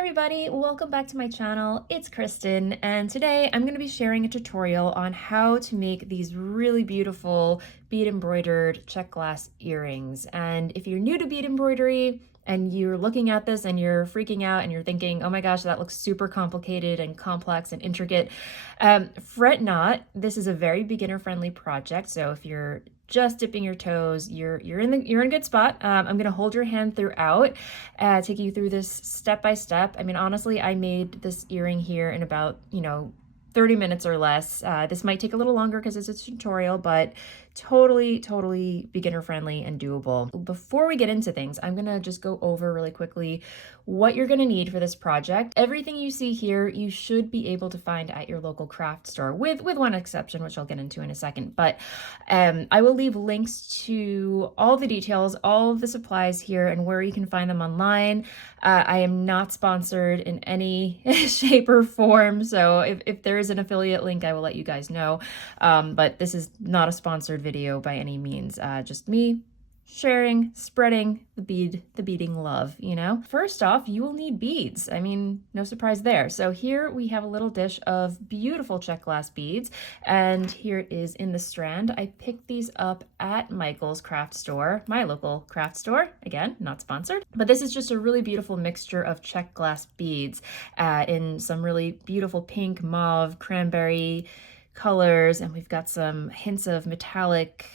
everybody, welcome back to my channel. It's Kristen, and today I'm going to be sharing a tutorial on how to make these really beautiful bead embroidered Czech glass earrings. And if you're new to bead embroidery and you're looking at this and you're freaking out and you're thinking, oh my gosh, that looks super complicated and complex and intricate, fret not. This is a very beginner friendly project. So if you're just dipping your toes, you're in a good spot. I'm gonna hold your hand throughout, take you through this step by step. I mean, honestly, I made this earring here in about 30 minutes or less. This might take a little longer because it's a tutorial, but totally beginner friendly and doable. Before we get into things, I'm gonna just go over really quickly what you're gonna need for this project. Everything you see here, you should be able to find at your local craft store, with one exception, which I'll get into in a second. But I will leave links to all the details, all of the supplies here, and where you can find them online. I am not sponsored in any shape or form, so if there is an affiliate link, I will let you guys know. But this is not a sponsored video by any means, just me sharing, spreading the beading love, First off, you will need beads. I mean, no surprise there. So here we have a little dish of beautiful Czech glass beads, and here it is in the strand. I picked these up at Michael's craft store, my local craft store. Again, not sponsored, but this is just a really beautiful mixture of Czech glass beads in some really beautiful pink, mauve, cranberry colors, and we've got some hints of metallic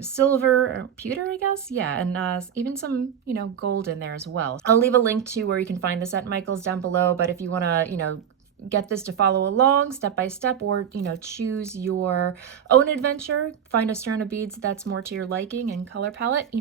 silver or pewter, I guess. Yeah, and even some, gold in there as well. I'll leave a link to where you can find this at Michael's down below, but if you want to, get this to follow along step by step, or, choose your own adventure, find a strand of beads that's more to your liking and color palette,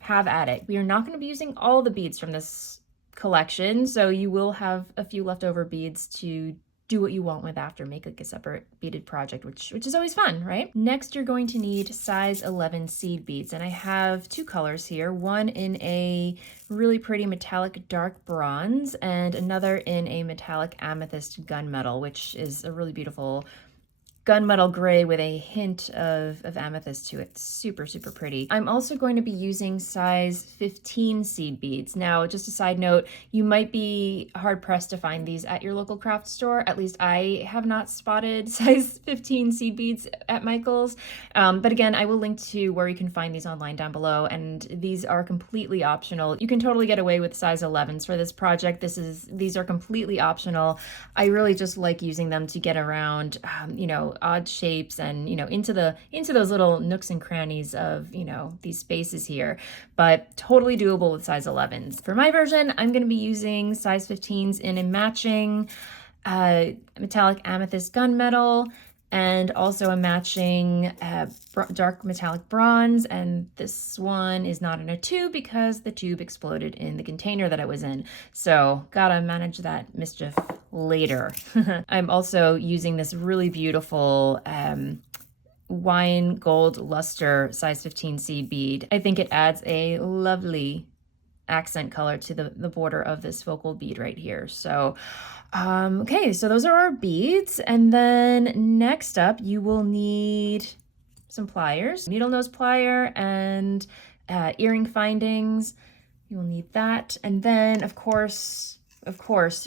have at it. We are not going to be using all the beads from this collection, so you will have a few leftover beads to do what you want with after, make like a separate beaded project, which is always fun, right? Next, you're going to need size 11 seed beads, and I have two colors here, one in a really pretty metallic dark bronze and another in a metallic amethyst gunmetal, which is a really beautiful gunmetal gray with a hint of amethyst to it. Super pretty. I'm also going to be using size 15 seed beads. Now, just a side note, you might be hard pressed to find these at your local craft store. At least I have not spotted size 15 seed beads at Michael's. But again, I will link to where you can find these online down below, and these are completely optional. You can totally get away with size 11s for this project. These are completely optional. I really just like using them to get around, odd shapes and into those little nooks and crannies of these spaces here, but totally doable with size 11s. For my version, I'm going to be using size 15s in a matching metallic amethyst gunmetal, and also a matching dark metallic bronze. And this one is not in a tube because the tube exploded in the container that it was in. So gotta manage that mischief later. I'm also using this really beautiful wine gold luster size 15 seed bead. I think it adds a lovely accent color to the border of this focal bead right here. So okay, so those are our beads, and then next up you will need some pliers, needle nose plier, and earring findings. You will need that, and then of course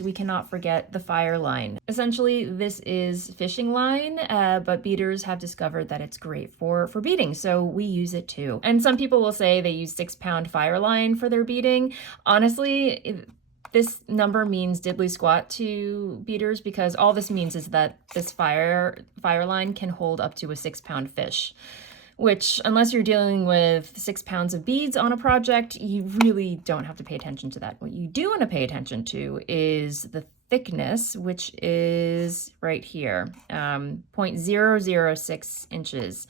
we cannot forget the fire line. Essentially, this is fishing line, but beaders have discovered that it's great for beading, so we use it too. And some people will say they use 6-pound fire line for their beading. Honestly, this number means diddly squat to beaders, because all this means is that this fire line can hold up to a 6-pound fish, which, unless you're dealing with 6 pounds of beads on a project, you really don't have to pay attention to that. What you do want to pay attention to is the thickness, which is right here, 0.006 inches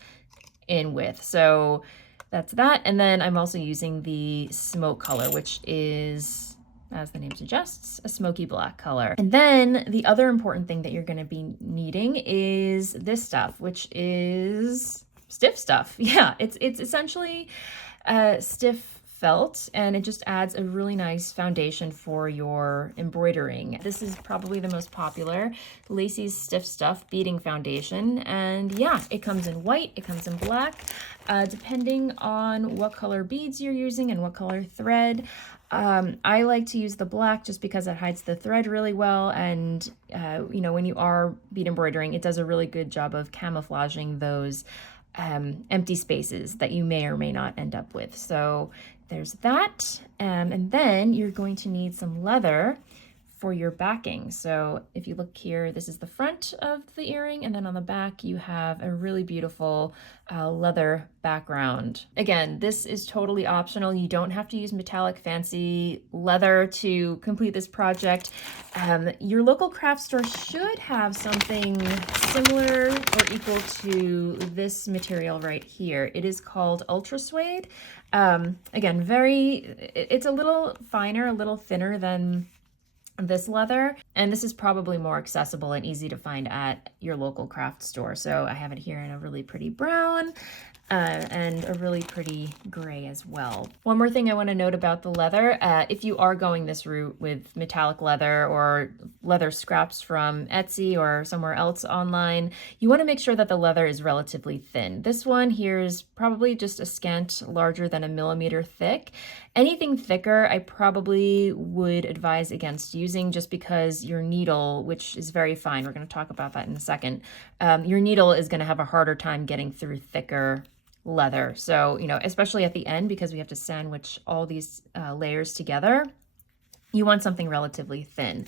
in width. So that's that. And then I'm also using the smoke color, which is, as the name suggests, a smoky black color. And then the other important thing that you're going to be needing is this stuff, which is stiff stuff. Yeah, it's essentially stiff felt, and it just adds a really nice foundation for your embroidering. This is probably the most popular, Lacey's Stiff Stuff Beading Foundation, and yeah, it comes in white, it comes in black, depending on what color beads you're using and what color thread. I like to use the black just because it hides the thread really well, and you know, when you are bead embroidering, it does a really good job of camouflaging those empty spaces that you may or may not end up with. So there's that, and then you're going to need some leather for your backing. So if you look here, this is the front of the earring, and then on the back you have a really beautiful leather background. Again, this is totally optional. You don't have to use metallic fancy leather to complete this project. Your local craft store should have something similar or equal to this material right here. It is called Ultra Suede. Again, it's a little finer, a little thinner than this leather, and this is probably more accessible and easy to find at your local craft store. So I have it here in a really pretty brown and a really pretty gray as well. One more thing I want to note about the leather, if you are going this route with metallic leather or leather scraps from Etsy or somewhere else online, you want to make sure that the leather is relatively thin. This one here is probably just a scant larger than 1 millimeter thick. Anything thicker, I probably would advise against using, just because your needle, which is very fine, we're going to talk about that in a second, your needle is going to have a harder time getting through thicker leather. So, you know, especially at the end, because we have to sandwich all these layers together, you want something relatively thin.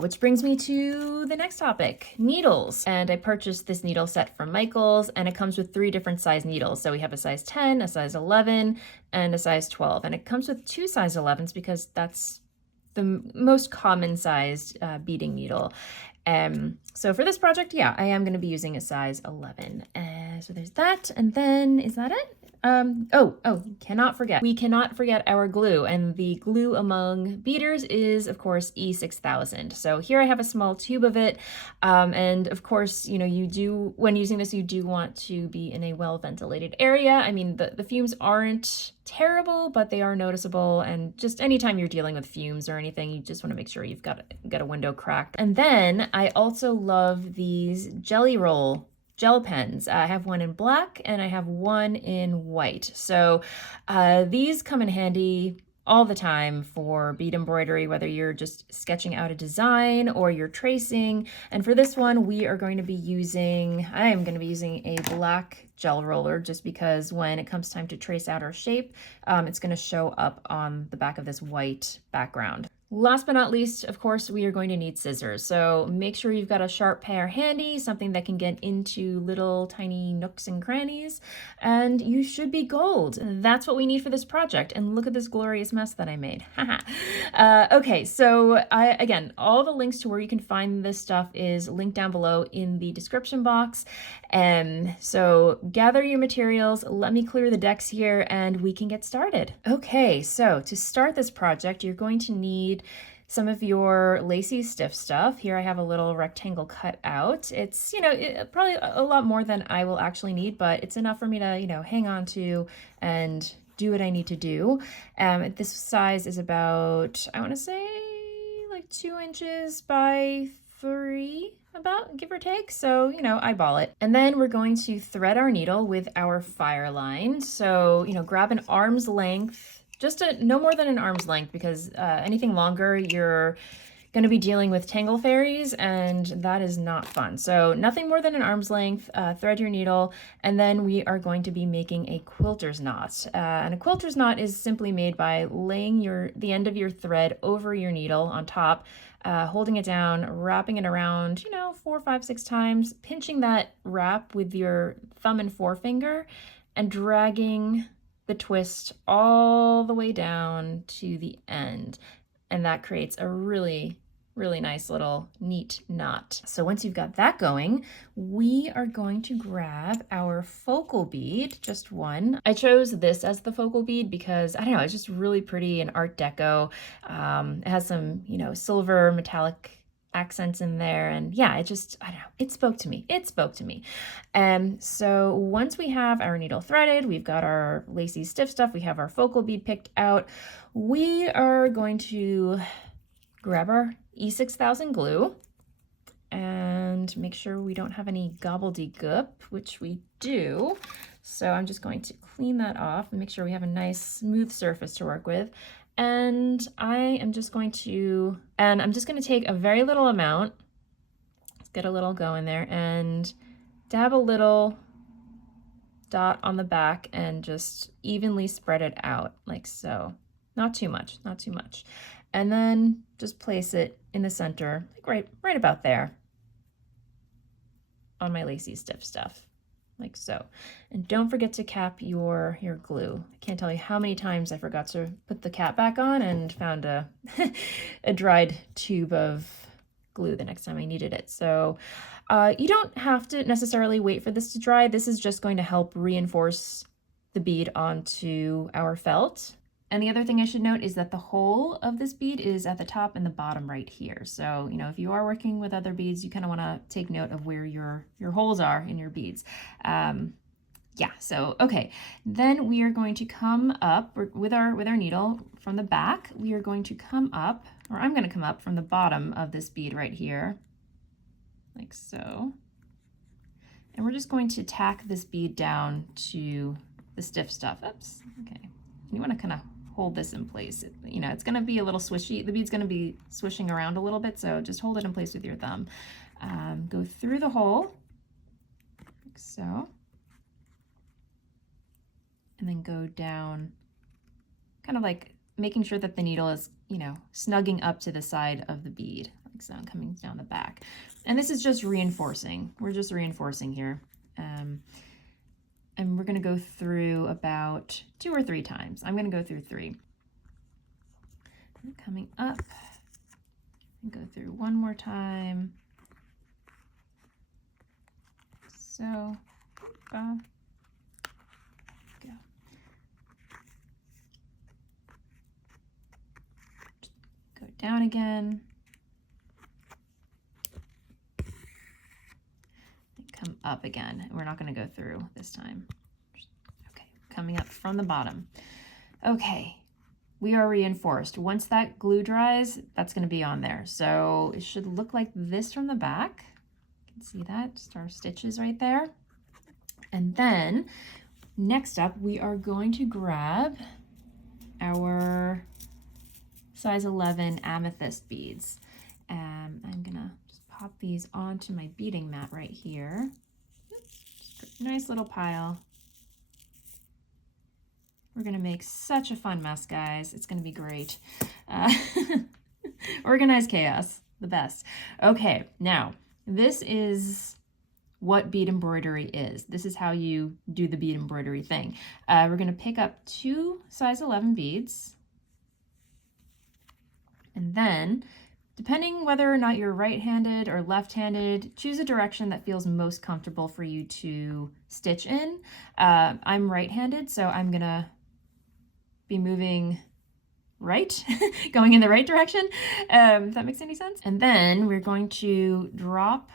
Which brings me to the next topic, needles. And I purchased this needle set from Michaels, and it comes with 3 different size needles. So we have a size 10, a size 11, and a size 12. And it comes with 2 size 11s because that's the most common sized beading needle. So for this project, yeah, I am going to be using a size 11. So there's that. And then, is that it? We cannot forget our glue, and the glue among beaders is, of course, E6000. So here I have a small tube of it, and of course, you know, when using this, you do want to be in a well-ventilated area. I mean, the fumes aren't terrible, but they are noticeable, and just anytime you're dealing with fumes or anything, you just want to make sure you've got a window cracked. And then I also love these jelly roll gel pens. I have one in black and I have one in white. So these come in handy all the time for bead embroidery, whether you're just sketching out a design or you're tracing. And for this one, I am going to be using a black gel roller, just because when it comes time to trace out our shape, it's going to show up on the back of this white background. Last but not least, of course, we are going to need scissors. So make sure you've got a sharp pair handy, something that can get into little tiny nooks and crannies, and you should be gold. That's what we need for this project. And look at this glorious mess that I made. Okay, so again, all the links to where you can find this stuff is linked down below in the description box. So gather your materials, let me clear the decks here, and we can get started. Okay, so to start this project, you're going to need some of your lacy stiff stuff. Here I have a little rectangle cut out. It's, you know, probably a lot more than I will actually need, but it's enough for me to, you know, hang on to and do what I need to do. This size is about, I want to say like 2 inches by 3, about, give or take. So, you know, eyeball it. And then we're going to thread our needle with our fire line. So, you know, grab an arm's length, no more than an arm's length, because anything longer, you're going to be dealing with tangle fairies, and that is not fun. So nothing more than an arm's length, thread your needle, and then we are going to be making a quilter's knot. And a quilter's knot is simply made by laying the end of your thread over your needle on top, holding it down, wrapping it around, you know, 4, 5, 6 times, pinching that wrap with your thumb and forefinger, and dragging the twist all the way down to the end. And that creates a really, really nice little neat knot. So once you've got that going, we are going to grab our focal bead, just one. I chose this as the focal bead because, I don't know, it's just really pretty and Art Deco. It has some, you know, silver metallic accents in there, and yeah, I don't know, it spoke to me. So once we have our needle threaded, we've got our lacy stiff stuff, we have our focal bead picked out, we are going to grab our E6000 glue and make sure we don't have any gobbledygook, which we do. So I'm just going to clean that off and make sure we have a nice smooth surface to work with. And I'm just going to take a very little amount. Let's get a little go in there and dab a little dot on the back and just evenly spread it out like so. Not too much, not too much. And then just place it in the center, like right about there on my lacy stiff stuff, like so. And don't forget to cap your glue. I can't tell you how many times I forgot to put the cap back on and found a, a dried tube of glue the next time I needed it. So you don't have to necessarily wait for this to dry. This is just going to help reinforce the bead onto our felt. And the other thing I should note is that the hole of this bead is at the top and the bottom right here. So, you know, if you are working with other beads, you kind of want to take note of where your holes are in your beads. Yeah, so, okay. Then we are going to come up with our needle from the back. We are going to come up, or I'm going to come up from the bottom of this bead right here, like so. And we're just going to tack this bead down to the stiff stuff. Oops, okay. You want to kind of hold this in place. You know, it's going to be a little swishy. The bead's going to be swishing around a little bit, so just hold it in place with your thumb. Go through the hole, like so, and then go down, kind of like making sure that the needle is, you know, snugging up to the side of the bead, like so, coming down the back. And this is just reinforcing. We're just reinforcing here. And we're going to go through about 2 or 3 times. I'm going to go through 3. Coming up, and go through one more time. So, go. Go down again. Come up again. We're not going to go through this time. Okay, coming up from the bottom. Okay, we are reinforced. Once that glue dries, that's going to be on there. So it should look like this from the back. You can see that, just our stitches right there. And then next up, we are going to grab our size 11 amethyst beads. I'm going to pop these onto my beading mat right here. Nice little pile. We're gonna make such a fun mess, guys. It's gonna be great. Organized chaos, the best. Okay, now this is what bead embroidery is. This is how you do the bead embroidery thing. We're gonna pick up 2 size 11 beads, and then depending whether or not you're right-handed or left-handed, choose a direction that feels most comfortable for you to stitch in. I'm right-handed, so I'm gonna be moving right, going in the right direction, if that makes any sense. And then we're going to drop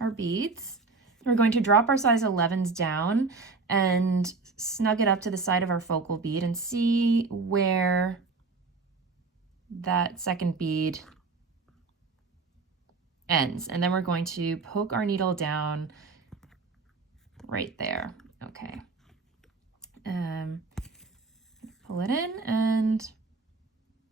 our beads. We're going to drop our size 11s down and snug it up to the side of our focal bead and see where that second bead ends. And then we're going to poke our needle down right there. Okay. Pull it in and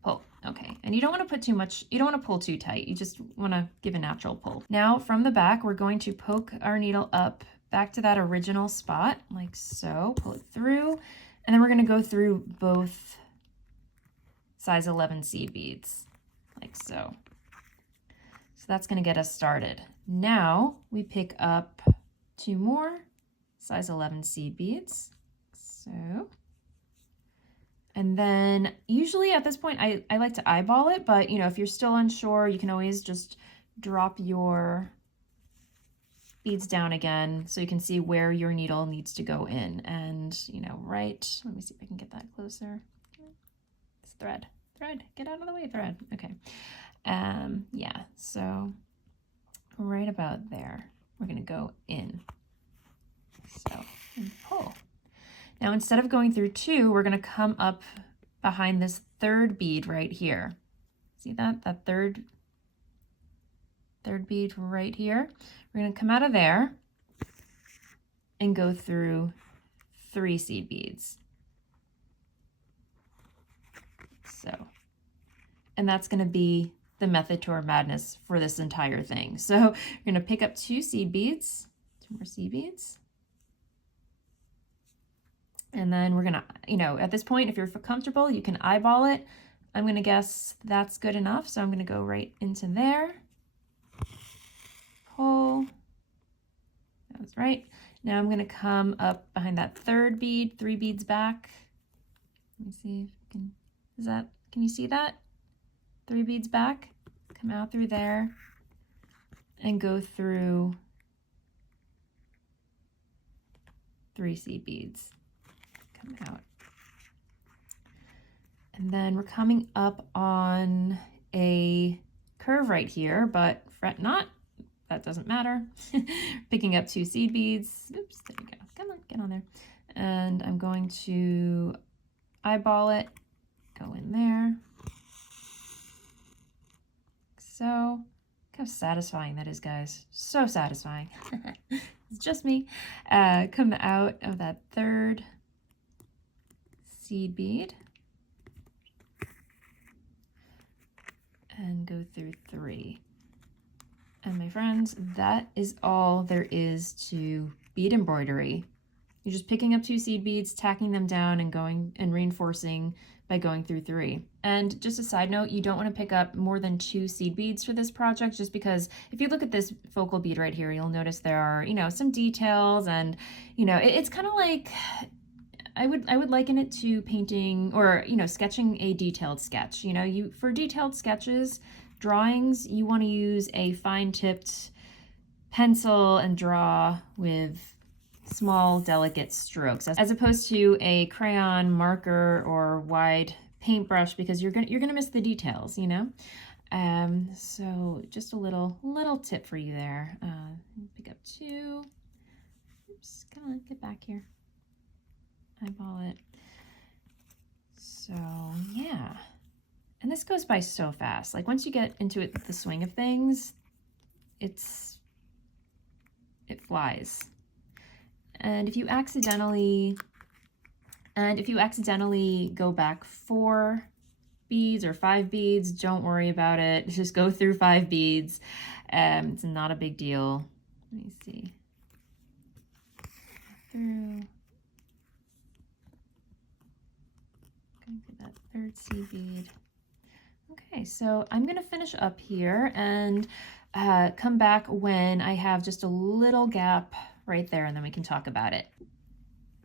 pull. Okay. And you don't want to put too much, you don't want to pull too tight. You just want to give a natural pull. Now from the back, we're going to poke our needle up back to that original spot, like so. Pull it through. And then we're going to go through both size 11 seed beads, like so. So that's going to get us started. Now we pick up 2 more size 11 seed beads. So, and then usually at this point, I like to eyeball it, but you know, if you're still unsure, you can always just drop your beads down again so you can see where your needle needs to go in. And, you know, right, let me see if I can get that closer. It's thread, get out of the way, thread. Okay. Yeah, so right about there, we're going to go in. So, and pull. Now, instead of going through 2, we're going to come up behind this 3rd bead right here. See that? That third bead right here. We're going to come out of there and go through 3 seed beads. So, So, and that's going to be the method to our madness for this entire thing. So we're going to pick up 2 seed beads, 2 more seed beads. And then we're going to, you know, at this point, if you're comfortable, you can eyeball it. I'm going to guess that's good enough. So I'm going to go right into there. Pull. That was right. Now I'm going to come up behind that 3rd bead, 3 beads back. Let me see if I can, can you see that? 3 beads back, come out through there and go through 3 seed beads, come out. And then we're coming up on a curve right here, but fret not, that doesn't matter. Picking up 2 seed beads, oops, there we go, come on, get on there. And I'm going to eyeball it, go in there. So, look how satisfying that is, guys. So satisfying. It's just me. Come out of that 3rd seed bead and go through 3. And my friends, that is all there is to bead embroidery. You're just picking up 2 seed beads, tacking them down, and going and reinforcing by going through 3. And just a side note, you don't want to pick up more than 2 seed beads for this project, just because if you look at this focal bead right here, you'll notice there are, you know, some details, and, you know, it's kind of like, I would liken it to painting or, you know, sketching a detailed sketch. You know, for detailed sketches, drawings, you want to use a fine-tipped pencil and draw with small, delicate strokes, as opposed to a crayon, marker, or wide paintbrush, because you're gonna miss the details, you know. So just a little tip for you there. Pick up 2. Oops, come on, get back here. Eyeball it. So yeah, and this goes by so fast. Like once you get into it, the swing of things, it flies. And if you accidentally go back 4 beads or 5 beads, don't worry about it. Just go through 5 beads. It's not a big deal. Let me see. Through. Going through that 3rd seed bead. Okay, so I'm going to finish up here and come back when I have just a little gap right there, and then we can talk about it.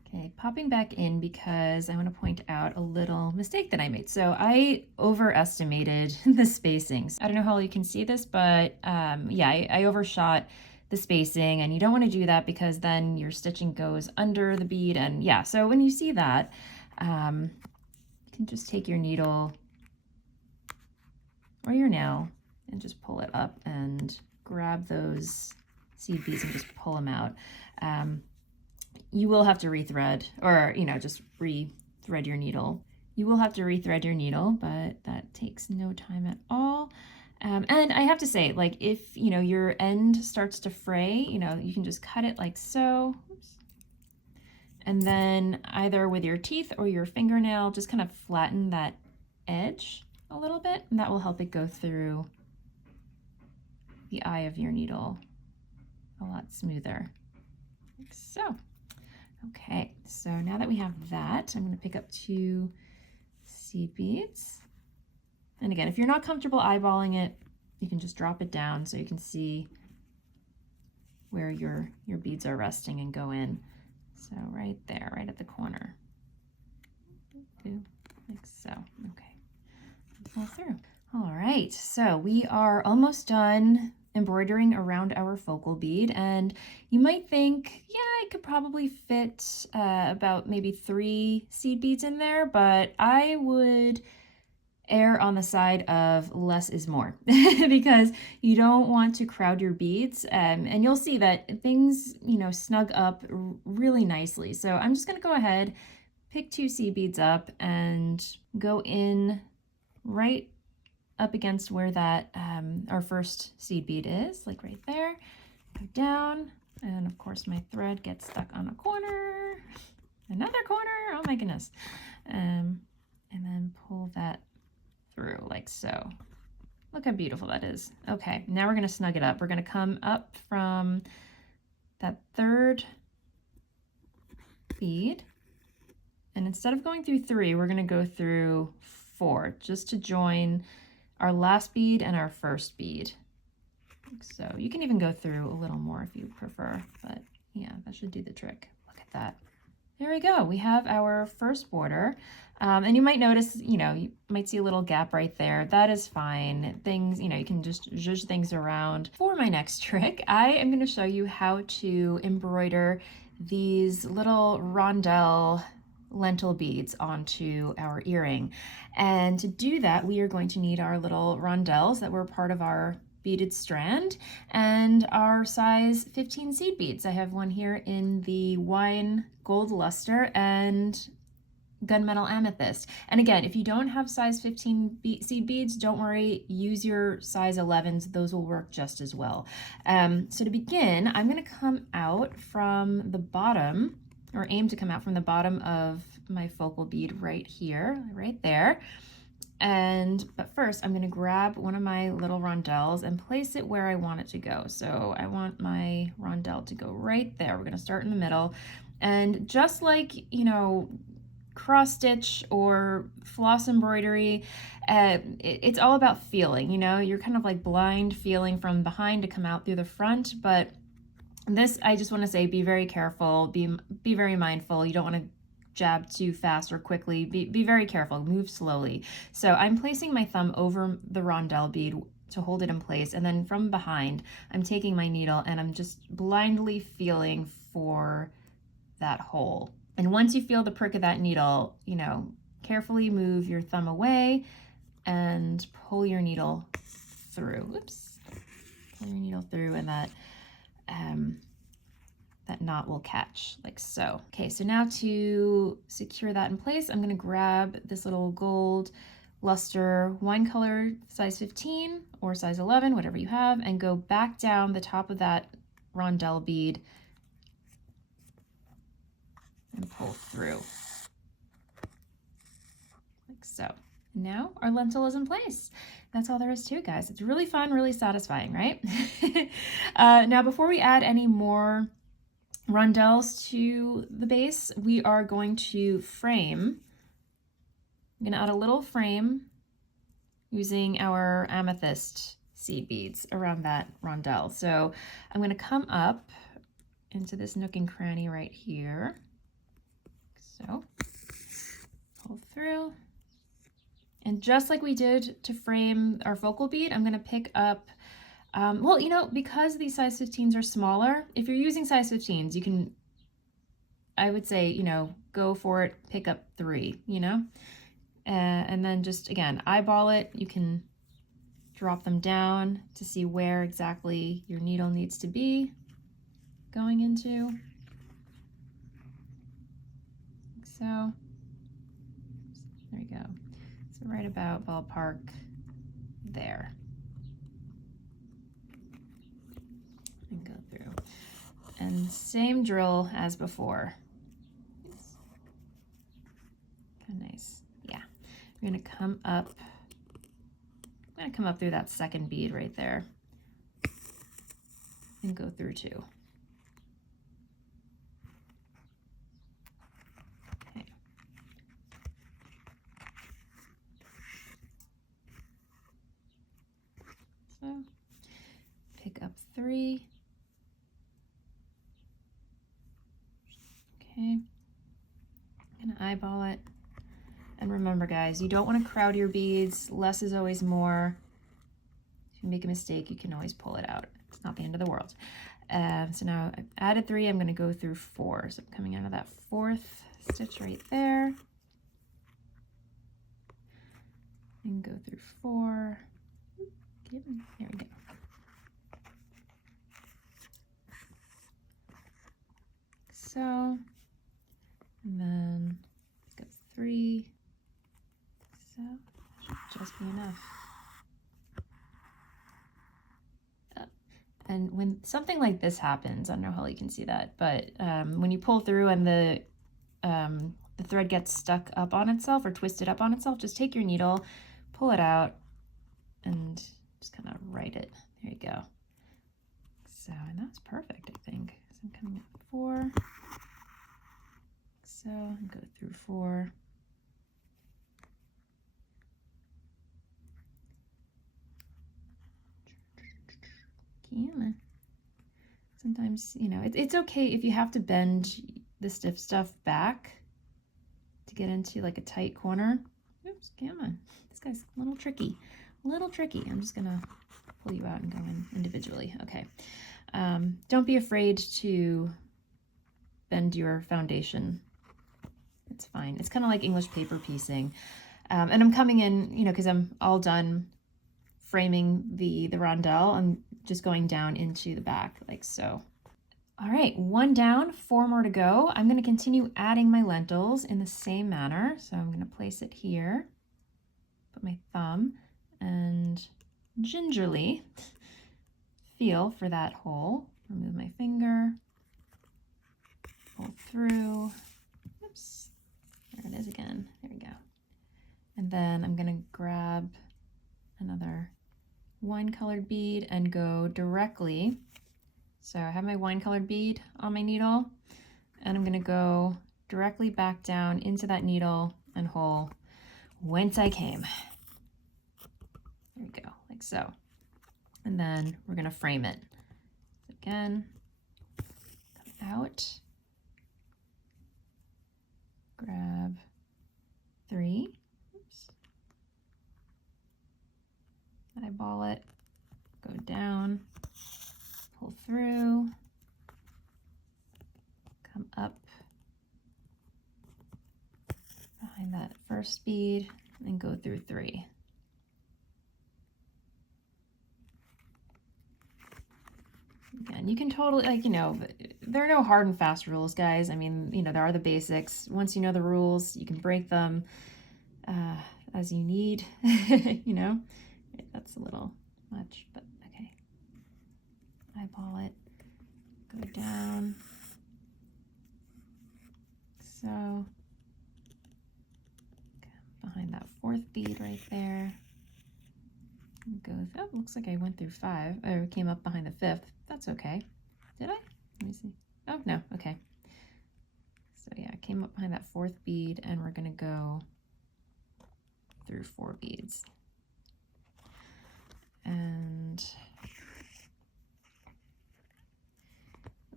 Okay, popping back in because I want to point out a little mistake that I made. So I overestimated the spacings. I don't know how you can see this, but yeah, I overshot the spacing, and you don't want to do that because then your stitching goes under the bead. And yeah, so when you see that, you can just take your needle or your nail and just pull it up and grab those seed beads and just pull them out. You will have to rethread, or, you know, just re-thread your needle. You will have to rethread your needle, but that takes no time at all. And I have to say, like, if, you know, your end starts to fray, you know, you can just cut it like so. Oops. And then either with your teeth or your fingernail, just kind of flatten that edge a little bit, and that will help it go through the eye of your needle a lot smoother, like so. Okay, so now that we have that, I'm going to pick up 2 seed beads. And again, if you're not comfortable eyeballing it, you can just drop it down so you can see where your beads are resting and go in. So right there, right at the corner. Like so. Okay. Pull through. All right, so we are almost done embroidering around our focal bead, and you might think, yeah, I could probably fit about maybe 3 seed beads in there, but I would err on the side of less is more because you don't want to crowd your beads, and you'll see that things, you know, snug up really nicely. So I'm just going to go ahead, pick 2 seed beads up and go in right up against where that our first seed bead is, like right there. Go down, and of course my thread gets stuck on a corner, another corner, oh my goodness. And then pull that through like so. Look how beautiful that is. Okay, now we're gonna snug it up. We're gonna come up from that third bead, and instead of going through 3, we're gonna go through 4 just to join our last bead and our first bead. So you can even go through a little more if you prefer, but yeah, that should do the trick. Look at that. There we go. We have our first border. And you might notice, you know, you might see a little gap right there. That is fine. Things, you know, you can just zhuzh things around. For my next trick, I am going to show you how to embroider these little rondelle lentil beads onto our earring. And to do that, we are going to need our little rondelles that were part of our beaded strand and our size 15 seed beads. I have one here in the wine gold luster and gunmetal amethyst. And again, if you don't have size 15 seed beads, don't worry, use your size 11s. Those will work just as well. So to begin, I'm going to come out from the bottom, or aim to come out from the bottom of my focal bead right here, right there. But first I'm going to grab one of my little rondelles and place it where I want it to go. So I want my rondelle to go right there. We're going to start in the middle. And just like, you know, cross stitch or floss embroidery, it's all about feeling, you know, you're kind of like blind feeling from behind to come out through the front. But this, I just want to say, be very careful, be very mindful. You don't want to jab too fast or quickly. Be very careful, move slowly. So I'm placing my thumb over the rondelle bead to hold it in place, and then from behind I'm taking my needle and I'm just blindly feeling for that hole. And once you feel the prick of that needle, you know, carefully move your thumb away and pull your needle through. Oops. Pull your needle through, and that knot will catch like so. Okay, so now to secure that in place, I'm going to grab this little gold luster wine color size 15 or size 11, whatever you have, and go back down the top of that rondelle bead and pull through like so. Now our lentil is in place. That's all there is to it, guys. It's really fun, really satisfying, right? Now, before we add any more rondelles to the base, we are going to frame. I'm going to add a little frame using our amethyst seed beads around that rondelle. So I'm going to come up into this nook and cranny right here. So pull through. And just like we did to frame our focal bead, I'm going to pick up, well, you know, because these size 15s are smaller, if you're using size 15s, you can, I would say, you know, go for it, pick up 3, you know, and then just, again, eyeball it. You can drop them down to see where exactly your needle needs to be going into. Like so. There we go. So right about ballpark there. And go through. And same drill as before. Kind of nice. Yeah. We're going to come up. I'm going to come up through that second bead right there and go through 2. Okay. So pick up 3. Okay. I'm going to eyeball it. And remember, guys, you don't want to crowd your beads. Less is always more. If you make a mistake, you can always pull it out. It's not the end of the world. So now I've added 3. I'm going to go through 4. So I'm coming out of that 4th stitch right there. And go through 4. There we go. So, and then go 3. So that should just be enough. And when something like this happens, I don't know how you can see that, but when you pull through and the thread gets stuck up on itself or twisted up on itself, just take your needle, pull it out and just kind of write it. There you go. So, and that's perfect, I think. So I'm coming up 4. So, and go through 4. Yeah. Sometimes, you know, it's okay if you have to bend the stiff stuff back to get into like a tight corner. Oops, come on. This guy's a little tricky. A little tricky. I'm just gonna pull you out and go in individually. Okay. Don't be afraid to bend your foundation. It's fine. It's kind of like English paper piecing. And I'm coming in, you know, because I'm all done framing the rondelle. I'm just going down into the back like so. All right, 1 down, 4 more to go. I'm going to continue adding my lentils in the same manner. So I'm going to place it here, put my thumb, and gingerly feel for that hole. Remove my finger, pull through. Oops, there it is again. There we go. And then I'm going to grab another wine-colored bead and go directly. So I have my wine-colored bead on my needle, and I'm going to go directly back down into that needle and hole whence I came. There we go, like so. And then we're going to frame it. So again, come out, grab 3, oops, eyeball it, go down, pull through, come up behind that first bead, and go through 3. Again, you can totally, like, you know, there are no hard and fast rules, guys. I mean, you know, there are the basics. Once you know the rules, you can break them as you need, you know. That's a little much, but okay. Eyeball it, go down, so, behind that 4th bead right there, and go, oh, looks like I went through 5, or came up behind the 5th, that's okay. Did I? Let me see. Oh, no, okay. So yeah, I came up behind that 4th bead, and we're gonna go through 4 beads. And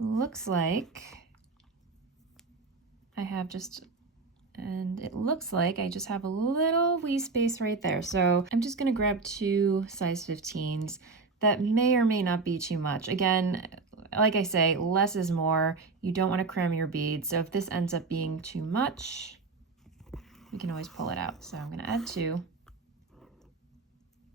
looks like I have just, and it looks like I just have a little wee space right there. So I'm just gonna grab 2 size 15s. That may or may not be too much. Again, like I say, less is more. You don't want to cram your beads. So if this ends up being too much, you can always pull it out. So I'm gonna add 2.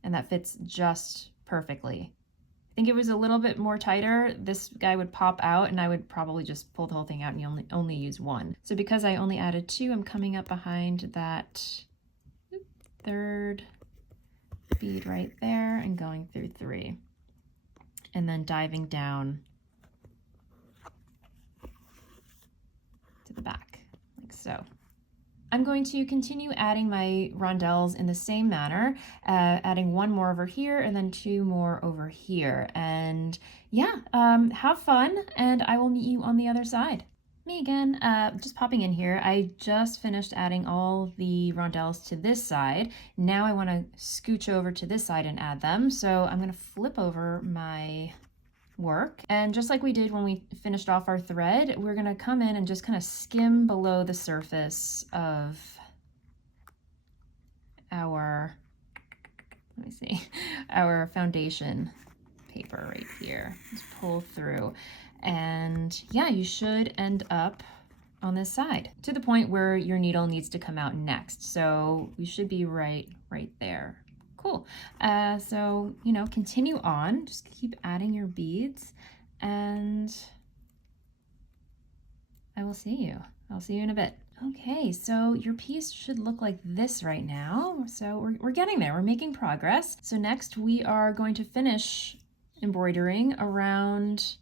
And that fits just perfectly. I think it was a little bit more tighter, this guy would pop out and I would probably just pull the whole thing out and you only use 1. So because I only added 2, I'm coming up behind that 3rd bead right there and going through 3. And then diving down to the back, like so. I'm going to continue adding my rondelles in the same manner, adding 1 more over here and then 2 more over here. And yeah, have fun, and I will meet you on the other side. Me again, just popping in here. I just finished adding all the rondelles to this side. Now I want to scooch over to this side and add them. So I'm going to flip over my work, and just like we did when we finished off our thread, we're going to come in and just kind of skim below the surface of our, let me see, our foundation paper right here. Just pull through, and yeah, you should end up on this side to the point where your needle needs to come out next. So we should be right there. Cool. So, you know, continue on, just keep adding your beads, and I will see you. I'll see you in a bit. Okay, so your piece should look like this right now. So we're getting there, we're making progress. So next we are going to finish embroidering around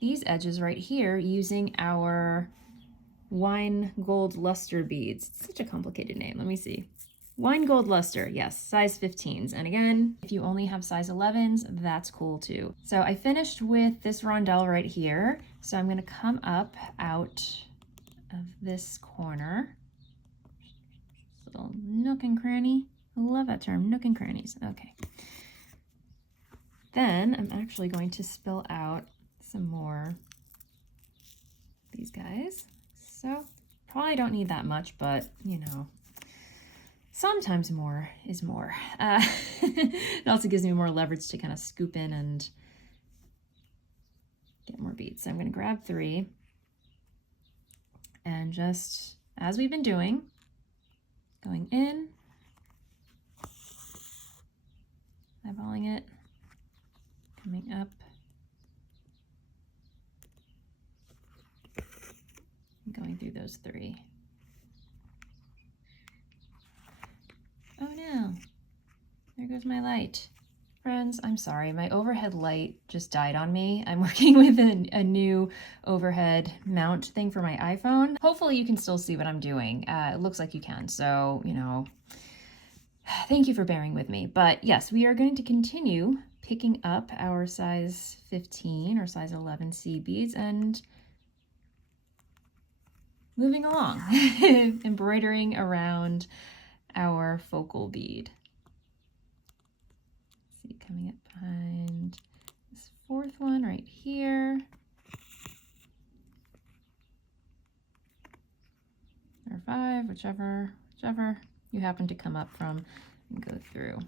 these edges right here using our wine gold luster beads. It's such a complicated name. Let me see. Wine gold luster, yes, size 15s. And again, if you only have size 11s, that's cool too. So I finished with this rondelle right here. So I'm gonna come up out of this corner. Little nook and cranny. I love that term, nook and crannies. Okay. Then I'm actually going to spill out some more of these guys. So probably don't need that much, but you know, sometimes more is more. It also gives me more leverage to kind of scoop in and get more beads. So I'm going to grab 3 and just, as we've been doing, going in, eyeballing it, coming up, and going through those 3. Oh no, there goes my light. Friends, I'm sorry, my overhead light just died on me. I'm working with a new overhead mount thing for my iPhone. Hopefully you can still see what I'm doing. It looks like you can, so, you know, thank you for bearing with me. But yes, we are going to continue picking up our size 15 or size 11C beads and moving along, embroidering around our focal bead. Let's see, coming up behind this 4th one right here. Or 5, whichever you happen to come up from and go through.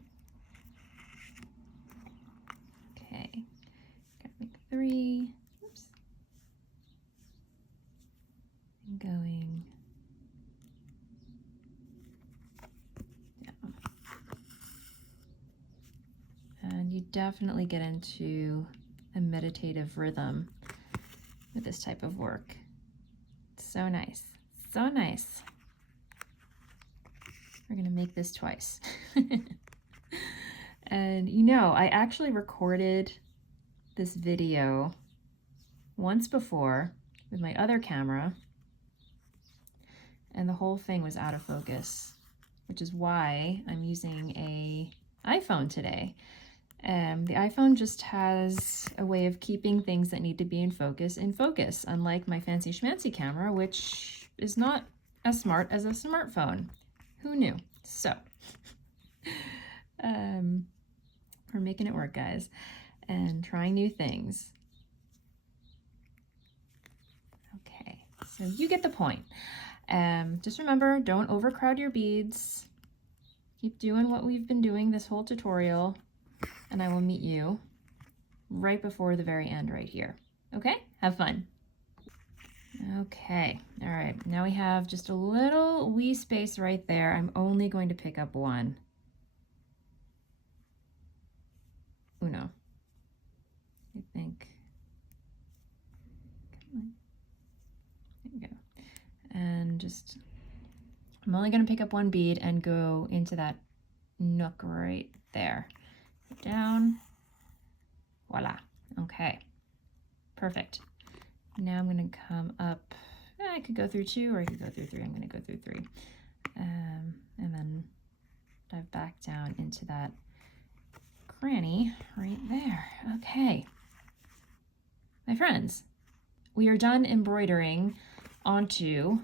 Okay, gotta make 3. Oops. And going down. And you definitely get into a meditative rhythm with this type of work. It's so nice, so nice. We're gonna make this twice. And you know, I actually recorded this video once before with my other camera, and the whole thing was out of focus, which is why I'm using a iPhone today. The iPhone just has a way of keeping things that need to be in focus, unlike my fancy schmancy camera, which is not as smart as a smartphone. Who knew? So, we're making it work, guys, and trying new things. Okay, so you get the point. Just remember, don't overcrowd your beads. Keep doing what we've been doing this whole tutorial, and I will meet you right before the very end right here. Okay? Have fun. Okay, all right, now we have just a little wee space right there. I'm only going to pick up 1. Uno, I think. Come on. There we go. And just, I'm only going to pick up 1 bead and go into that nook right there. Down, voila. Okay, perfect. Now I'm going to come up. I could go through 2 or I could go through 3. I'm going to go through 3. And then dive back down into that cranny right there. Okay. My friends, we are done embroidering onto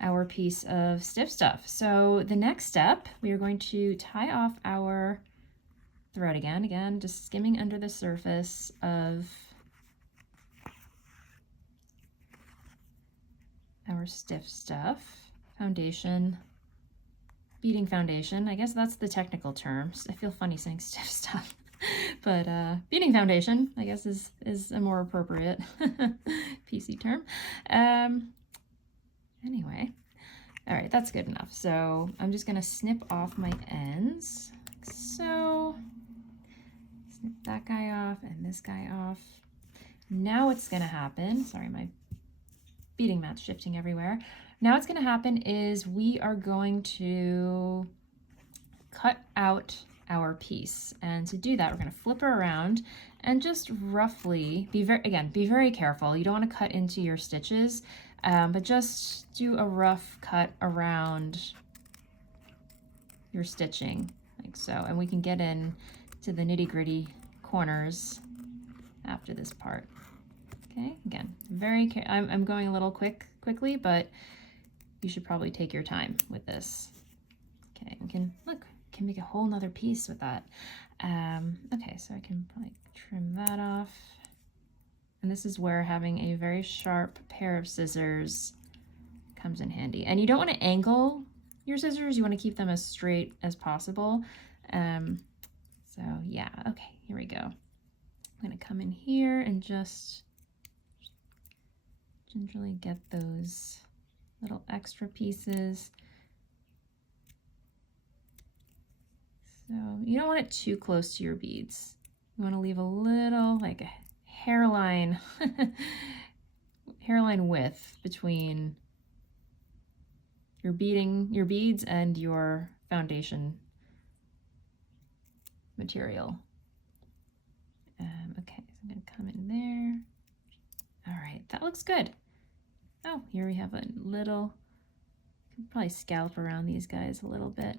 our piece of stiff stuff. So the next step, we are going to tie off our thread again, just skimming under the surface of our stiff stuff. Foundation, beading foundation. I guess that's the technical term. I feel funny saying stiff stuff. But beading foundation, I guess, is a more appropriate PC term. Anyway, all right, that's good enough. So I'm just gonna snip off my ends, like so. Snip that guy off and this guy off. Now what's gonna happen, sorry, my beading mat's shifting everywhere. Now what's gonna happen is we are going to cut out our piece. And to do that, we're gonna flip her around and just roughly, be very careful. You don't wanna cut into your stitches, but just do a rough cut around your stitching like so, and we can get in to the nitty-gritty corners after this part. Okay, again, I'm going a little quickly, but you should probably take your time with this. Okay, we can make a whole nother piece with that. Okay, so I can probably trim that off. And this is where having a very sharp pair of scissors comes in handy. And you don't want to angle your scissors, you want to keep them as straight as possible. So yeah, okay, here we go. I'm gonna come in here and just gingerly get those little extra pieces. So you don't want it too close to your beads. You want to leave a little, like a hairline, hairline width between your beads and your foundation material. Okay, so I'm gonna come in there. All right, that looks good. Oh, here we have a little, you can probably scallop around these guys a little bit.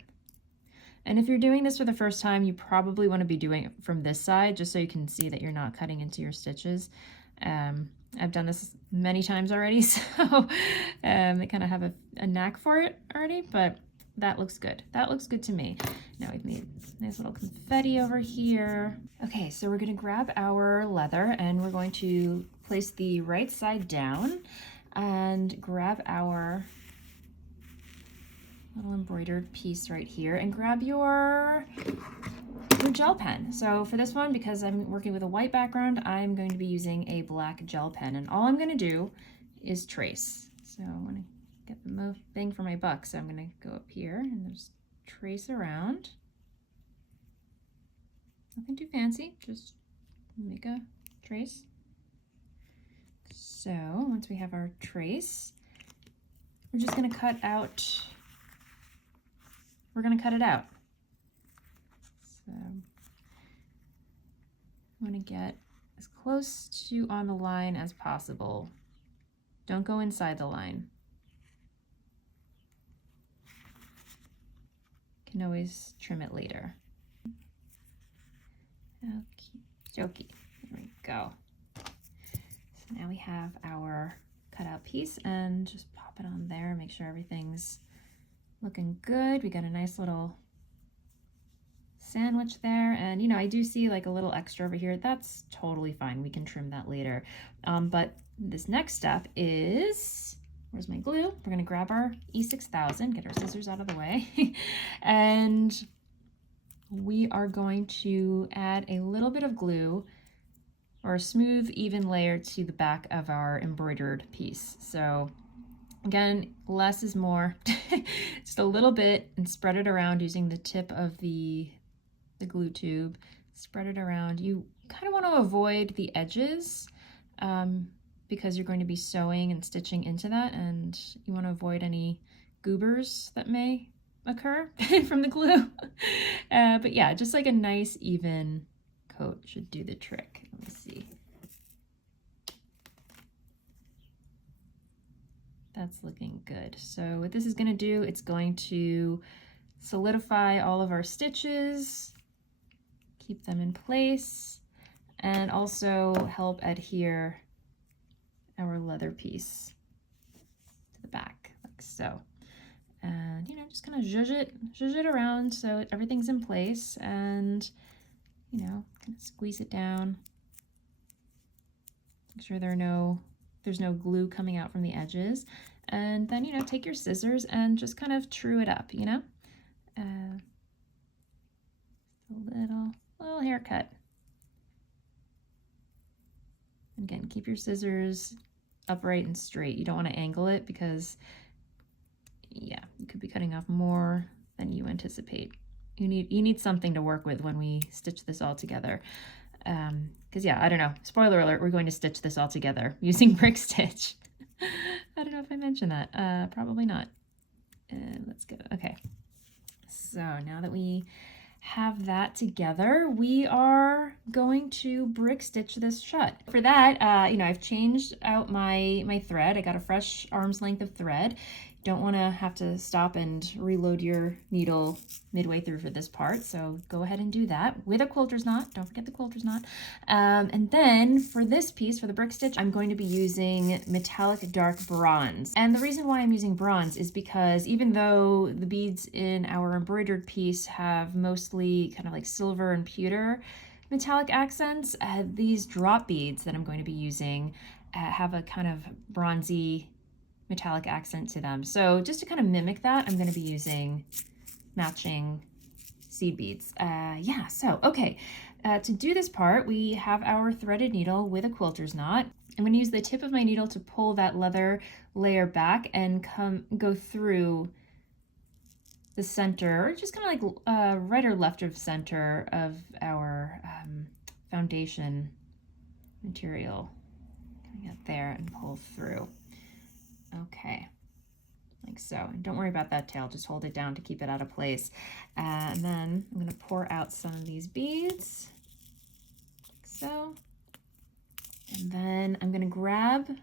And if you're doing this for the first time, you probably want to be doing it from this side, just so you can see that you're not cutting into your stitches. I've done this many times already, so I kind of have a knack for it already, but that looks good. That looks good to me. Now we've made nice little confetti over here. Okay, so we're going to grab our leather and we're going to place the right side down and grab our little embroidered piece right here and grab your gel pen. So for this one, because I'm working with a white background, I'm going to be using a black gel pen, and all I'm going to do is trace. So I want to get the most bang for my buck, so I'm going to go up here and just trace around. Nothing too fancy, just make a trace. So once we have our trace, we're just going to cut out, we're going to cut it out. So I want to get as close to on the line as possible. Don't go inside the line. You can always trim it later. Okie dokie. There we go. So now we have our cutout piece, and just pop it on there, make sure everything's looking good. We got a nice little sandwich there, and you know, I do see like a little extra over here. That's totally fine, we can trim that later. But this next step is, where's my glue? We're gonna grab our E6000, get our scissors out of the way, and we are going to add a little bit of glue, or a smooth even layer, to the back of our embroidered piece. So again, less is more. Just a little bit, and spread it around using the tip of the glue tube. Spread it around. You kind of want to avoid the edges because you're going to be sewing and stitching into that, and you want to avoid any goobers that may occur from the glue. But yeah, just like a nice even coat should do the trick. Let me see. That's looking good. So what this is going to do, it's going to solidify all of our stitches, keep them in place, and also help adhere our leather piece to the back, like so. And you know, just kind of zhuzh it around so everything's in place, and you know, kind of squeeze it down. Make sure there's no glue coming out from the edges, and then you know, take your scissors and just kind of true it up, you know. A little haircut. Again, keep your scissors upright and straight. You don't want to angle it, because yeah, you could be cutting off more than you anticipate. You need something to work with when we stitch this all together. Because yeah, I don't know, spoiler alert, we're going to stitch this all together using brick stitch. I don't know if I mentioned that. Probably not. Let's go. Okay, so now that we have that together, we are going to brick stitch this shut. For that, you know, I've changed out my thread. I got a fresh arm's length of thread. Don't want to have to stop and reload your needle midway through for this part, so go ahead and do that with a quilter's knot. Don't forget the quilter's knot. And then for this piece, for the brick stitch, I'm going to be using metallic dark bronze. And the reason why I'm using bronze is because even though the beads in our embroidered piece have mostly kind of like silver and pewter metallic accents, these drop beads that I'm going to be using have a kind of bronzy metallic accent to them. So just to kind of mimic that, I'm going to be using matching seed beads. Yeah, so okay. To do this part, we have our threaded needle with a quilter's knot. I'm going to use the tip of my needle to pull that leather layer back and go through the center, or just kind of like right or left of center of our foundation material. Coming up there and pull through. Okay, like so. And don't worry about that tail, just hold it down to keep it out of place. And then I'm going to pour out some of these beads, like so. And then I'm going to grab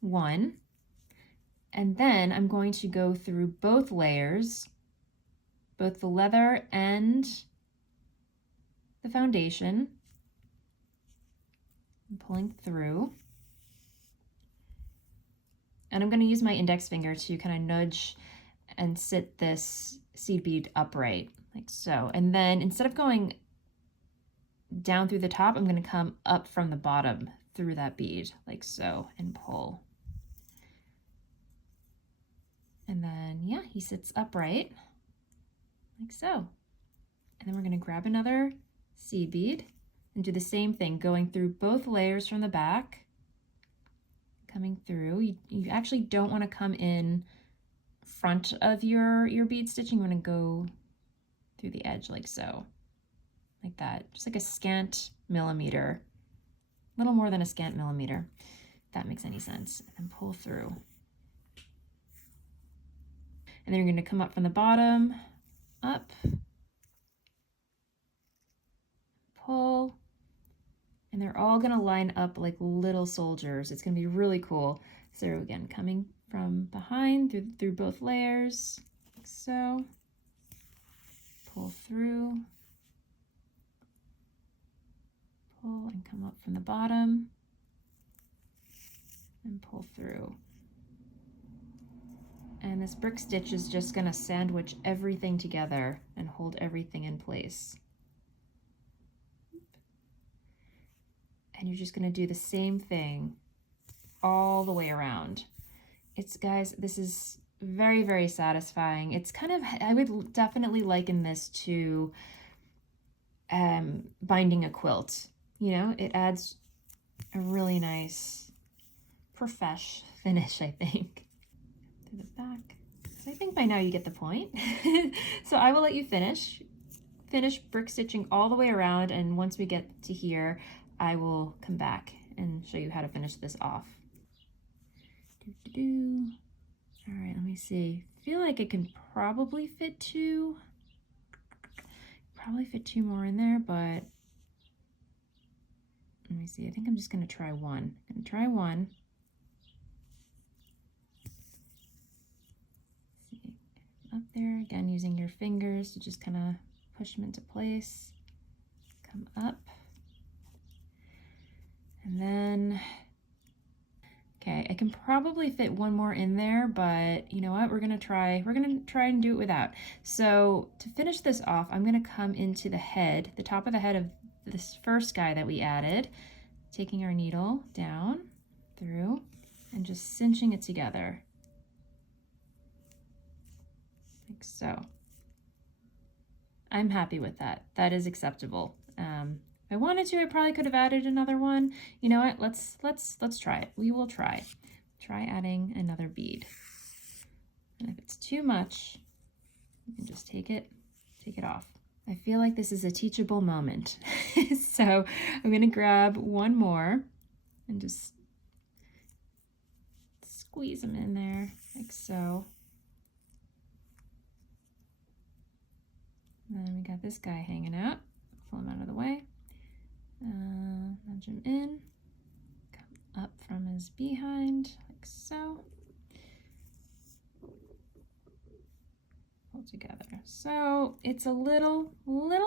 one, and then I'm going to go through both layers, both the leather and the foundation. I'm pulling through. And I'm going to use my index finger to kind of nudge and sit this seed bead upright, like so. And then instead of going down through the top, I'm going to come up from the bottom through that bead, like so, and pull. And then, yeah, he sits upright, like so. And then we're going to grab another seed bead and do the same thing, going through both layers from the back. Coming through. You actually don't want to come in front of your bead stitching. You want to go through the edge like so, like that, just like a scant millimeter, a little more than a scant millimeter, if that makes any sense. And pull through. And then you're going to come up from the bottom, up, pull, and they're all going to line up like little soldiers. It's going to be really cool. So again, coming from behind through both layers, like so. Pull through, pull, and come up from the bottom, and pull through. And this brick stitch is just going to sandwich everything together and hold everything in place. And you're just going to do the same thing all the way around. Guys, this is very, very satisfying. It's kind of, I would definitely liken this to binding a quilt. You know, it adds a really nice profesh finish, I think. To the back. So I think by now you get the point. So I will let you finish brick stitching all the way around, and once we get to here, I will come back and show you how to finish this off. All right, let me see. I feel like it can probably fit two more in there, but let me see. I think I'm just going to try one. I'm going to try one. See, up there again, using your fingers to just kind of push them into place. Come up. And then, okay, I can probably fit one more in there, but you know what? We're gonna try and do it without. So to finish this off, I'm gonna come into the head, the top of the head of this first guy that we added, taking our needle down through and just cinching it together, like so. I'm happy with that. That is acceptable. If I wanted to, I probably could have added another one. You know what? Let's try it. We will try. Try adding another bead. And if it's too much, you can just take it off. I feel like this is a teachable moment. So I'm gonna grab one more and just squeeze them in there like so. And then we got this guy hanging out. Pull him out of the way. Nudge him in. Come up from his behind, like so. together. So it's a little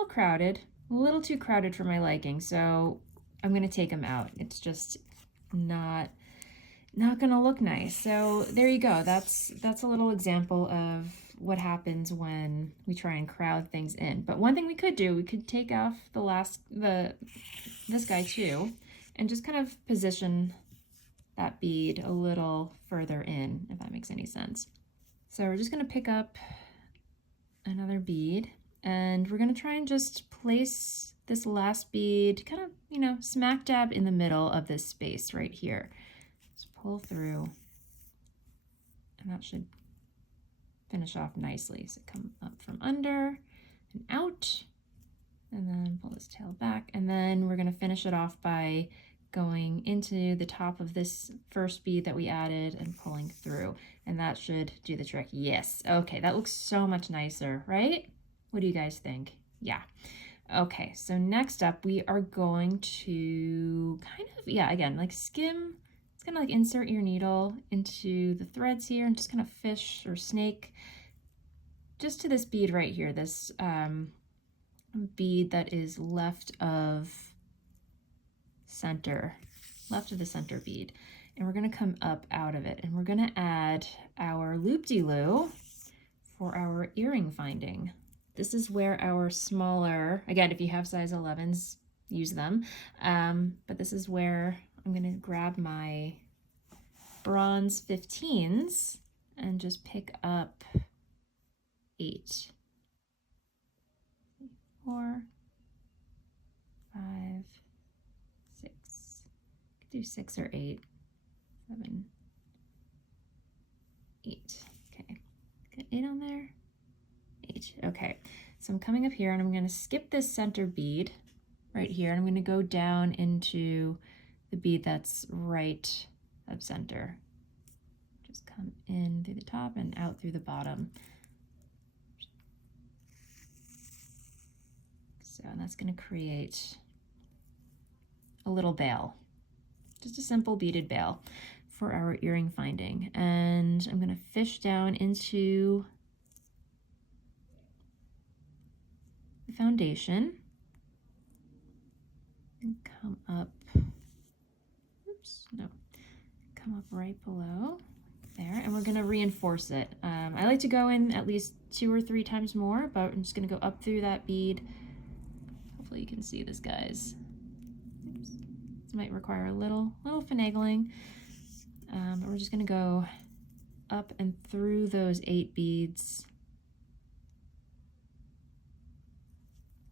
crowded, a little too crowded for my liking. So I'm gonna take them out. It's just not gonna look nice. So there you go. That's a little example of what happens when we try and crowd things in. But one thing we could do, we could take off this guy too, and just kind of position that bead a little further in, if that makes any sense. So we're just gonna pick up another bead, and we're gonna try and just place this last bead kind of, you know, smack dab in the middle of this space right here. Just pull through, and that should finish off nicely. So come up from under and out, and then pull this tail back, and then we're gonna finish it off by going into the top of this first bead that we added and pulling through, and that should do the trick. Yes, okay, that looks so much nicer, right? What do you guys think? Yeah. Okay, so next up we are going to kind of, yeah, again, like skim. It's gonna like insert your needle into the threads here and just kind of fish or snake just to this bead right here, this bead that is left of the center bead, and we're going to come up out of it, and we're going to add our loop-de-loo for our earring finding. This is where our smaller, again, if you have size 11s, use them, but this is where I'm going to grab my bronze 15s and just pick up 8, 4, 5, 6, do 6 or 8, 7, 8. Okay, got 8 on there, 8. Okay, so I'm coming up here and I'm going to skip this center bead right here, and I'm going to go down into the bead that's right of center. Just come in through the top and out through the bottom. So that's going to create a little bail, just a simple beaded bail for our earring finding. And I'm going to fish down into the foundation and come up, oops, no, come up right below there, and we're going to reinforce it. I like to go in at least 2 or 3 times more, but I'm just going to go up through that bead. Hopefully you can see this, guys. Oops. This might require a little finagling, but we're just going to go up and through those 8 beads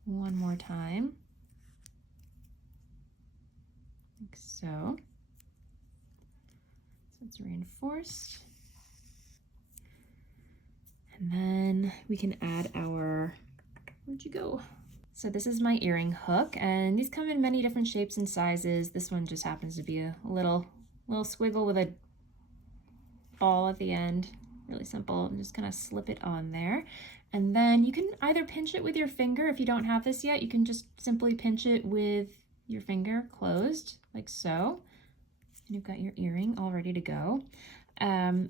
one more time, like so. So it's reinforced, and then we can add our, where'd you go? So this is my earring hook, and these come in many different shapes and sizes. This one just happens to be a little squiggle with a ball at the end. Really simple. I'm just gonna slip it on there. And then you can either pinch it with your finger. If you don't have this yet, you can just simply pinch it with your finger closed, like so. And you've got your earring all ready to go.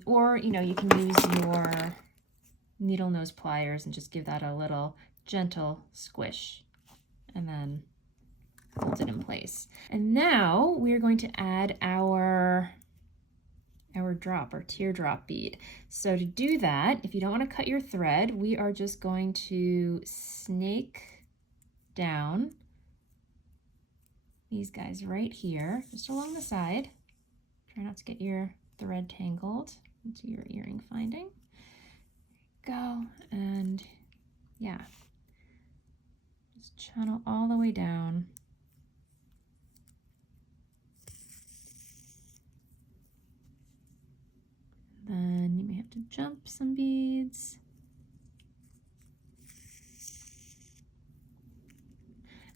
Or, you know, you can use your needle nose pliers and just give that a little gentle squish, and then hold it in place. And now we're going to add our teardrop bead. So to do that, if you don't want to cut your thread, we are just going to snake down these guys right here, just along the side. Try not to get your thread tangled into your earring finding. Go, and yeah, just channel all the way down. Then you may have to jump some beads.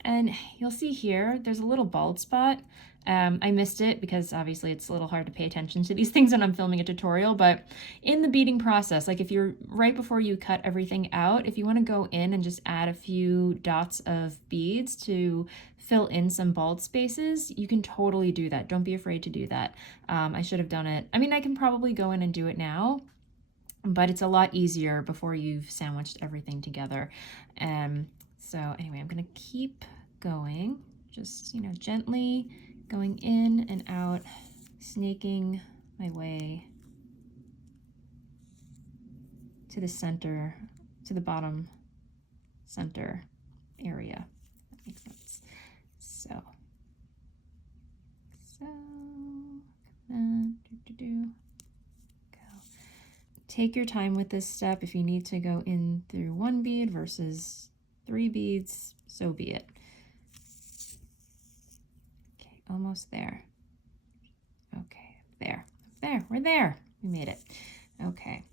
And you'll see here, there's a little bald spot. I missed it because obviously it's a little hard to pay attention to these things when I'm filming a tutorial, but in the beading process, like if you're right before you cut everything out, if you want to go in and just add a few dots of beads to fill in some bald spaces, you can totally do that. Don't be afraid to do that. I should have done it. I mean, I can probably go in and do it now, but it's a lot easier before you've sandwiched everything together. So anyway, I'm gonna keep going, just, you know, gently going in and out, snaking my way to the center, to the bottom center area. That makes sense. So, come on, go. Take your time with this step. If you need to go in through 1 bead versus 3 beads, so be it. Okay, almost there. Okay, there, we're there. We made it. Okay,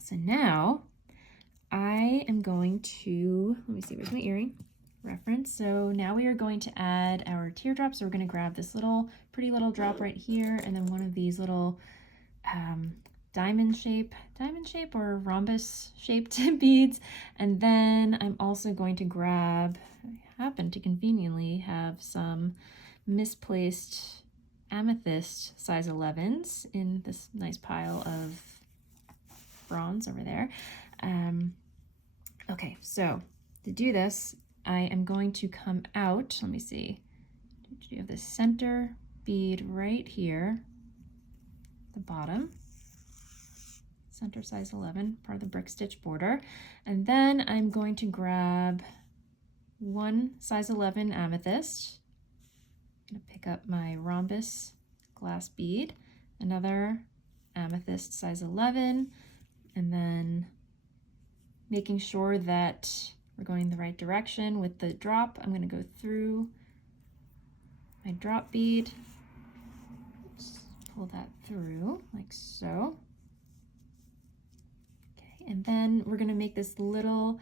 so now I am going to, let me see, where's my earring reference? So now we are going to add our teardrops. So we're going to grab this little pretty little drop right here, and then one of these little diamond shape or rhombus shaped beads. And then I'm also going to grab, I happen to conveniently have some misplaced amethyst size 11s in this nice pile of bronze over there. Okay, so to do this, I am going to come out, let me see, you have the center bead right here, the bottom, center size 11, part of the brick stitch border. And then I'm going to grab 1 size 11 amethyst. I'm gonna pick up my rhombus glass bead, another amethyst size 11, and then making sure that we're going the right direction with the drop. I'm going to go through my drop bead, just pull that through like so. Okay, and then we're going to make this little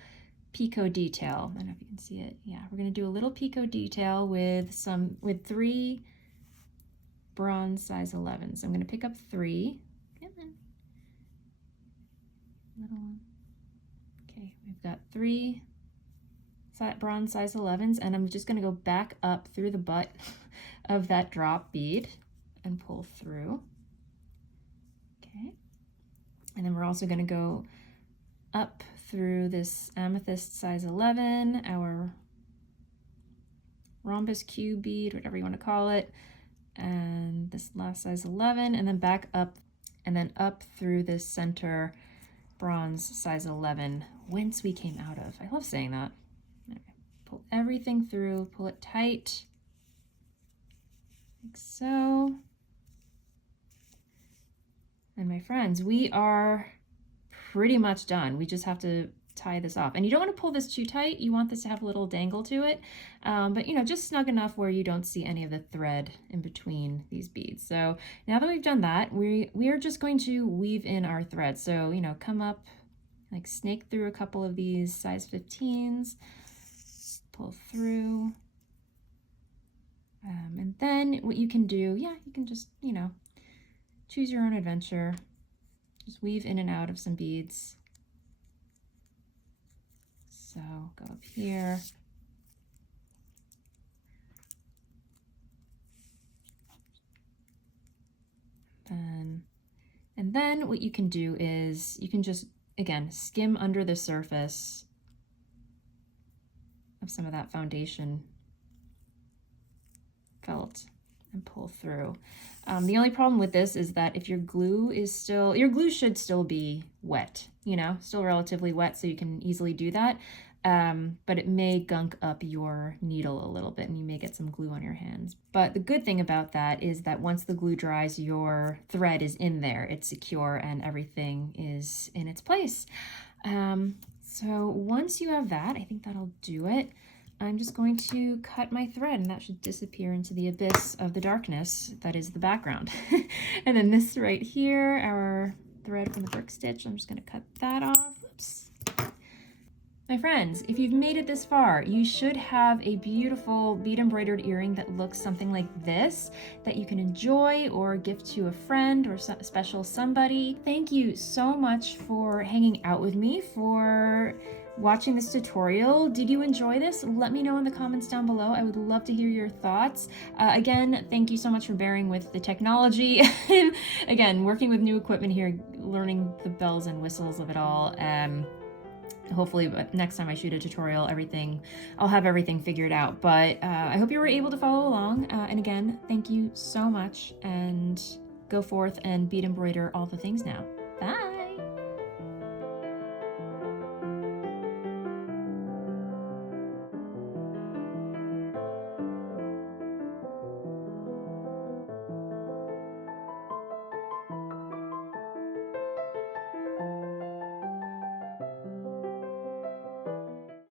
picot detail. I don't know if you can see it. Yeah, we're going to do a little picot detail with 3 bronze size 11s. So I'm going to pick up 3. Little one. Okay, we've got 3 bronze size 11s, and I'm just going to go back up through the butt of that drop bead and pull through. Okay, and then we're also going to go up through this amethyst size 11, our rhombus cube bead, whatever you want to call it, and this last size 11, and then back up, and then up through this center bronze size 11 whence we came out of. I love saying that. Okay. Pull everything through, pull it tight, like so. And my friends, we are pretty much done. We just have to tie this off. And you don't want to pull this too tight. You want this to have a little dangle to it, but you know, just snug enough where you don't see any of the thread in between these beads. So now that we've done that, we are just going to weave in our thread. So, you know, come up, like snake through a couple of these size 15s, pull through, and then what you can do, yeah, you can just, you know, choose your own adventure. Just weave in and out of some beads. So go up here. And then what you can do is you can just, again, skim under the surface of some of that foundation felt and pull through. The only problem with this is that if your glue is still, your glue should still be wet, you know, still relatively wet, so you can easily do that. But it may gunk up your needle a little bit and you may get some glue on your hands. But the good thing about that is that once the glue dries, your thread is in there, it's secure, and everything is in its place. So once you have that, I think that'll do it. I'm just going to cut my thread, and that should disappear into the abyss of the darkness that is the background. And then this right here, our thread from the brick stitch, I'm just going to cut that off. Oops. My friends, if you've made it this far, you should have a beautiful bead embroidered earring that looks something like this, that you can enjoy or gift to a friend or special somebody. Thank you so much for hanging out with me, for watching this tutorial. Did you enjoy this? Let me know in the comments down below. I would love to hear your thoughts. Again, thank you so much for bearing with the technology. Again, working with new equipment here, learning the bells and whistles of it all. Hopefully next time I shoot a tutorial, I'll have everything figured out. But I hope you were able to follow along. And again, thank you so much, and go forth and bead embroider all the things now. Bye.